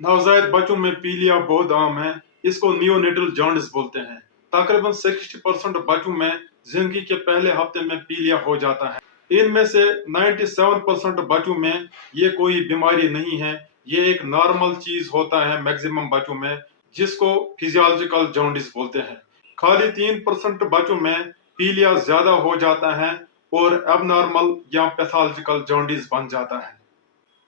नवजात बच्चों में पीलिया बहुत आम है। इसको नियोनेटल जॉन्डिस बोलते हैं। तकरीबन 60% बच्चों में जिंदगी के पहले हफ्ते में पीलिया हो जाता है। इनमें से 97% बच्चों में ये कोई बीमारी नहीं है। ये एक नॉर्मल चीज होता है मैक्सिमम बच्चों में, जिसको फिजियोलॉजिकल जॉन्डिस बोलते हैं। खाली 3% बच्चों में पीलिया ज्यादा हो जाता है और एबनॉर्मल या पैथोलॉजिकल जॉन्डिस बन जाता है।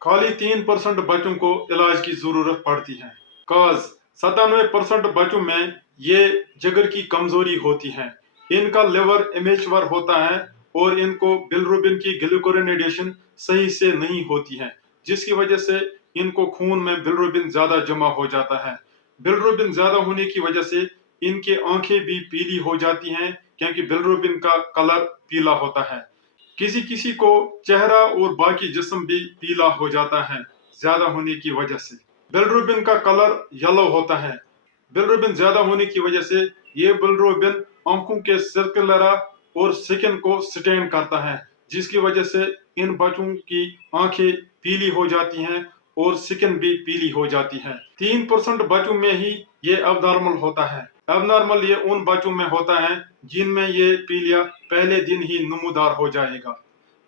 खाली 3% बच्चों को इलाज की जरूरत पड़ती है। काज 97% बच्चों में ये जिगर की कमजोरी होती है। इनका लिवर इमेचवर होता है और इनको बिलरुबिन की ग्लूकोरोनेडेशन सही से नहीं होती है, जिसकी वजह से इनको खून में बिलरुबिन ज्यादा जमा हो जाता है। बिलरुबिन ज्यादा होने की वजह से इनकी आंखें भी पीली हो जाती हैं, क्योंकि बिलरुबिन का कलर पीला होता है। किसी किसी को चेहरा और बाकी जिस्म भी पीला हो जाता है ज्यादा होने की वजह से। बिलरुबिन का कलर येलो होता है। बिलरुबिन ज्यादा होने की वजह से ये बिलरुबिन आंखों के सर्कुलरा और स्किन को स्टेन करता है, जिसकी वजह से इन बच्चों की आंखें पीली हो जाती हैं और स्किन भी पीली हो जाती है। 3% बच्चों में ही ये अबनॉर्मल होता है। अबनॉर्मल ये उन बच्चों में होता है जिनमें ये पीलिया पहले दिन ही नमूदार हो जाएगा।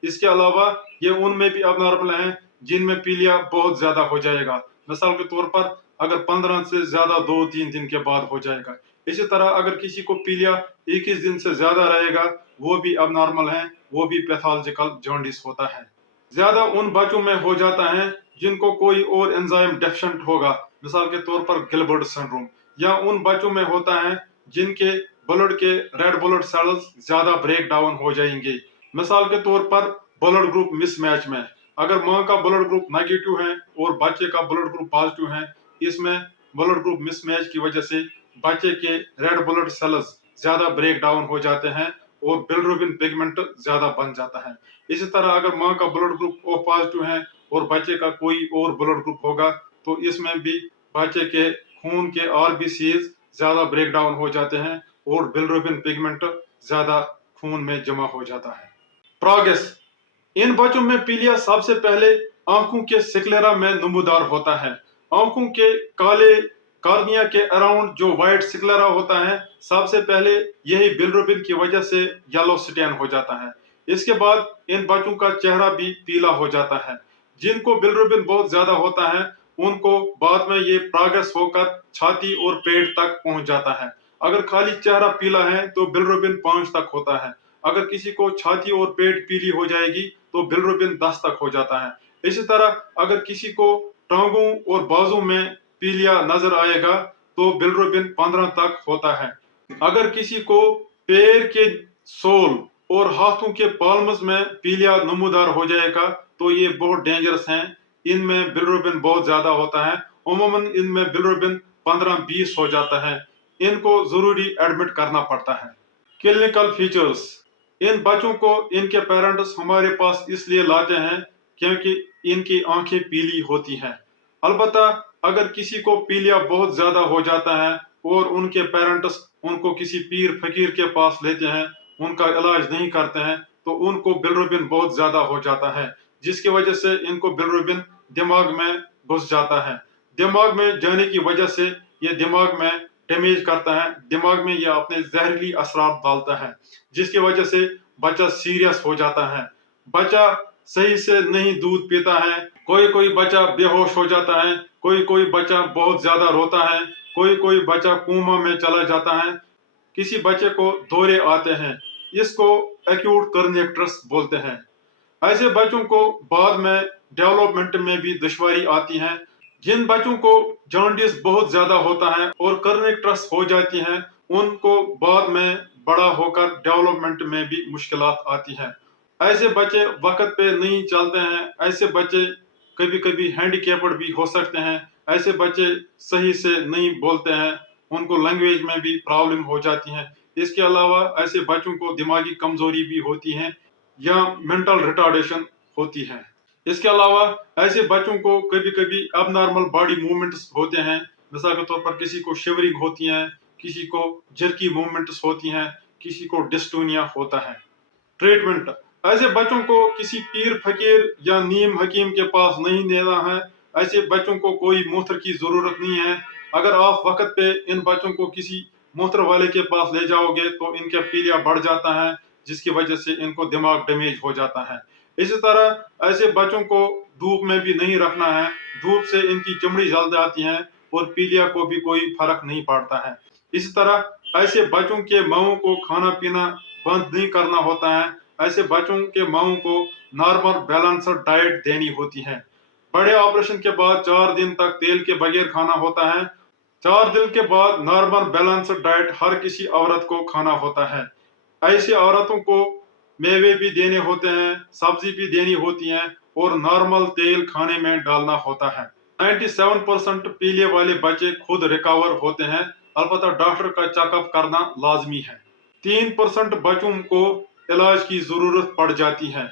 इसके अलावा ये उनमें भी अबनॉर्मल है जिनमें पीलिया बहुत ज्यादा हो जाएगा। मिसाल के तौर पर अगर 15 से ज्यादा 2-3 दिन के बाद हो जाएगा। इसी तरह अगर किसी को पीलिया 21 दिन से ज्यादा रहेगा, वो भी अबनॉर्मल है, वो भी पैथोलॉजिकल जॉन्डिस होता है। ज्यादा उन बच्चों में हो जाता है जिनको कोई और एंजाइम डेफिशिएंट होगा, मिसाल के तौर पर गिलबर्ट सिंड्रोम, या उन बच्चों में होता है जिनके ब्लड के रेड ब्लड सेल्स ज्यादा ब्रेक डाउन हो जाएंगे। मिसाल के तौर पर ब्लड ग्रुप मिसमैच में अगर माँ का ब्लड ग्रुप नेगेटिव है और बच्चे का ब्लड ग्रुप पॉजिटिव है, इसमें ब्लड ग्रुप मिसमैच की वजह से बच्चे के रेड ब्लड सेल्स ज्यादा ब्रेक डाउन हो जाते हैं और बिलिरुबिन पिगमेंट ज्यादा बन जाता है। इसी तरह अगर माँ का ब्लड ग्रुप ओ पॉजिटिव है और बच्चे का कोई और ब्लड ग्रुप होगा, तो इसमें भी बच्चे के खून के आरबीसीज ज्यादा ब्रेक डाउन हो जाते हैं और बिलिरुबिन पिगमेंट ज्यादा खून में जमा हो जाता है। प्रोग्रेस इन बच्चों में पीलिया सबसे पहले आंखों के सिक्लेरा में नमूदार होता है। आंखों के काले कार्निया के अराउंड जो व्हाइट सिक्लेरा होता है, सबसे पहले यही बिलिरुबिन की वजह से येलो स्टेन हो जाता है। इसके बाद इन बच्चों का चेहरा भी पीला हो जाता है। जिनको बिलिरुबिन बहुत ज्यादा होता है उनको बाद में ये प्रोग्रेस होकर छाती और पेट तक पहुंच जाता है। अगर खाली चेहरा पीला है तो बिलिरुबिन 5 तक होता है। अगर किसी को छाती और पेट पीली हो जाएगी तो बिलिरुबिन 10 तक हो जाता है। इसी तरह अगर किसी को टांगों और बाजू में पीलिया नजर आएगा तो बिलिरुबिन 15 तक होता है। अगर किसी को पैर के सोल और हाथों के पाल्म्स में पीलिया नमूदार हो जाएगा तो ये बहुत डेंजरस हैं। इनमें बिलिरुबिन बहुत ज्यादा होता है। उमूमन इनमें बिलिरुबिन 15-20 हो जाता है। इनको जरूरी एडमिट करना पड़ता है। क्लिनिकल फीचर्स इन बच्चों को इनके पेरेंट्स हमारे पास इसलिए लाते हैं क्योंकि इनकी आंखें पीली होती हैं। अलबत्ता अगर किसी को पीलिया बहुत ज्यादा हो जाता है और उनके पेरेंट्स उनको किसी पीर फकीर के पास लेते हैं, उनका इलाज नहीं करते हैं, तो उनको बिलिरुबिन बहुत ज्यादा हो जाता है, जिसकी वजह से इनको बिलिरुबिन दिमाग में घुस जाता है। दिमाग में जाने की वजह से ये दिमाग में डैमेज करता है, दिमाग में ये अपने जहरीली असरात डालता है, जिसकी वजह से बच्चा सीरियस हो जाता है। बच्चा सही से नहीं दूध पीता है, कोई कोई बच्चा बेहोश हो जाता है, कोई कोई बच्चा बहुत ज्यादा रोता है, कोई कोई बच्चा कोमा में चला जाता है, किसी बच्चे को दौरे आते हैं। इसको एक्यूट कर्निएक्टर्स बोलते हैं। ऐसे बच्चों को बाद में डेवलपमेंट में भी दुश्वारी आती है। जिन बच्चों को जॉन्डिस बहुत ज्यादा होता है और कर्निएक्टर्स हो जाती हैं, उनको बाद में बड़ा होकर डेवलपमेंट में भी मुश्किलात आती हैं। ऐसे बच्चे वक्त पे नहीं चलते हैं, ऐसे बच्चे कभी कभी हैंडीकैप्ड भी हो सकते हैं, ऐसे बच्चे सही से नहीं बोलते हैं, उनको लैंग्वेज में भी प्रॉब्लम हो जाती है। इसके अलावा ऐसे बच्चों को दिमागी कमजोरी भी होती है या मेंटल रिटार्डेशन होती है। इसके अलावा ऐसे बच्चों को कभी कभी अबनॉर्मल बॉडी मूवमेंट्स होते हैं। मिसाल के तौर पर किसी को शिवरिंग होती है, किसी को जर्की मूवमेंट्स होती हैं, किसी को डिस्टोनिया होता है। ट्रीटमेंट ऐसे बच्चों को किसी पीर फकीर या नीम हकीम के पास नहीं देना है, ऐसे बच्चों को कोई मूत्र की जरूरत नहीं है। अगर आप वक्त पे इन बच्चों को किसी मूत्र वाले के पास ले जाओगे तो इनका पीलिया बढ़ जाता है, जिसकी वजह से इनको दिमाग डैमेज हो जाता है। इसी तरह ऐसे बच्चों को धूप में भी नहीं रखना है। धूप से इनकी चमड़ी जल जाती है और पीलिया को भी कोई फर्क नहीं पड़ता है। इसी तरह ऐसे बच्चों के माओं को खाना पीना बंद नहीं करना होता है। ऐसे बच्चों के माओं को नॉर्मल बैलेंस्ड डाइट देनी होती है। बड़े ऑपरेशन के बाद 4 दिन तक तेल के बगैर खाना होता है। 4 दिन के बाद नॉर्मल बैलेंस्ड डाइट हर किसी औरत को खाना होता है। ऐसी औरतों को मेवे भी देने होते हैं, सब्जी भी देनी होती है और नॉर्मल तेल खाने में डालना होता है। 97% पीलिया वाले बच्चे खुद रिकवर होते हैं, अलबत्ता डॉक्टर का चेकअप करना लाजमी है। 3% बच्चों को इलाज की जरूरत पड़ जाती है।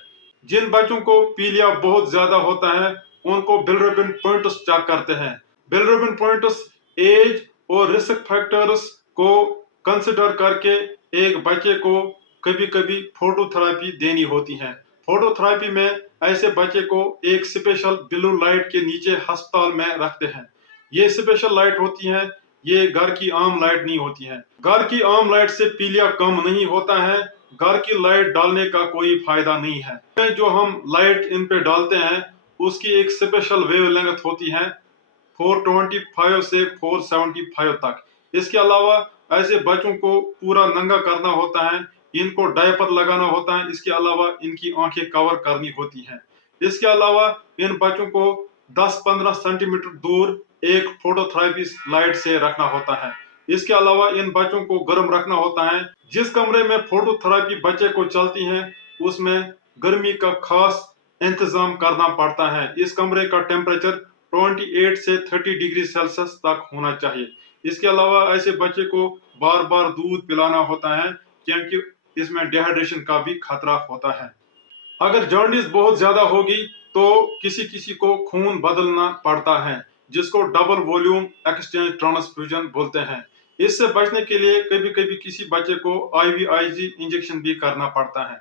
जिन बच्चों को पीलिया बहुत ज्यादा होता है उनको बिलिरुबिन पॉइंट्स चेक करते हैं। बिलिरुबिन पॉइंट्स एज और रिस्क फैक्टर्स को कंसिडर करके एक बच्चे को कभी कभी फोटोथेरेपी देनी होती है। फोटोथेरेपी में ऐसे बच्चे को एक स्पेशल ब्लू लाइट के नीचे अस्पताल में रखते हैं। ये स्पेशल लाइट होती है, ये घर की आम लाइट नहीं होती है। घर की आम लाइट से पीलिया कम नहीं होता है। घर की लाइट डालने का कोई फायदा नहीं है। जो हम लाइट इन पे डालते हैं उसकी एक स्पेशल वेवलेंथ होती है 425 से 475 तक। इसके अलावा ऐसे बच्चों को पूरा नंगा करना होता है, इनको डायपर लगाना होता है, इसके अलावा इनकी आंखें कवर करनी होती हैं। इसके अलावा इन बच्चों को 10-15 सेंटीमीटर दूर एक फोटोथेरेपी लाइट से रखना होता है। इसके अलावा इन बच्चों को गर्म रखना होता है। जिस कमरे में फोटोथेरेपी बच्चे को चलती है उसमें गर्मी का खास इंतजाम करना पड़ता है। इस कमरे का टेम्परेचर 28 से 30 डिग्री सेल्सियस तक होना चाहिए। इसके अलावा ऐसे बच्चे को बार बार दूध पिलाना होता है क्योंकि इसमें डिहाइड्रेशन का भी खतरा होता है। अगर जॉन्डिस बहुत ज्यादा होगी तो किसी किसी को खून बदलना पड़ता है, जिसको डबल वॉल्यूम एक्सचेंज ट्रांसफ्यूजन बोलते हैं। इससे बचने के लिए कभी कभी किसी बच्चे को IVIG इंजेक्शन भी करना पड़ता है।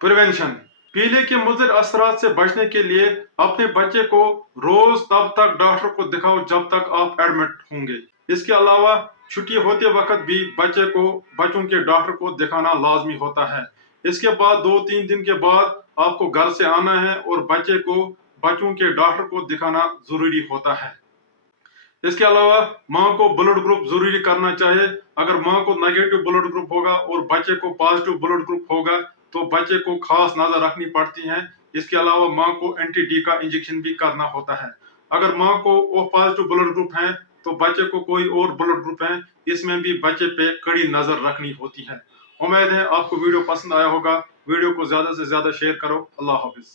प्रिवेंशन, पीलिया के मुज़र असरात से बचने के लिए अपने बच्चे को रोज तब तक डॉक्टर को दिखाओ जब तक आप एडमिट होंगे। इसके अलावा छुट्टी होते वक्त भी बच्चों के डॉक्टर को दिखाना लाजमी होता है। इसके बाद 2-3 दिन के बाद आपको घर से आना है और बच्चों के डॉक्टर को दिखाना जरूरी होता है। इसके अलावा माँ को ब्लड ग्रुप जरूरी करना चाहिए। अगर माँ को नेगेटिव ब्लड ग्रुप होगा और बच्चे को पॉजिटिव ब्लड ग्रुप होगा तो बच्चे को खास नजर रखनी पड़ती है। इसके अलावा माँ को एंटी-डी का इंजेक्शन भी करना होता है। अगर माँ को ओ पॉजिटिव ब्लड ग्रुप है तो बच्चे को कोई और ब्लड ग्रुप है, इसमें भी बच्चे पे कड़ी नजर रखनी होती है। उम्मीद है आपको वीडियो पसंद आया होगा। वीडियो को ज्यादा से ज्यादा शेयर करो। अल्लाह हाफिज।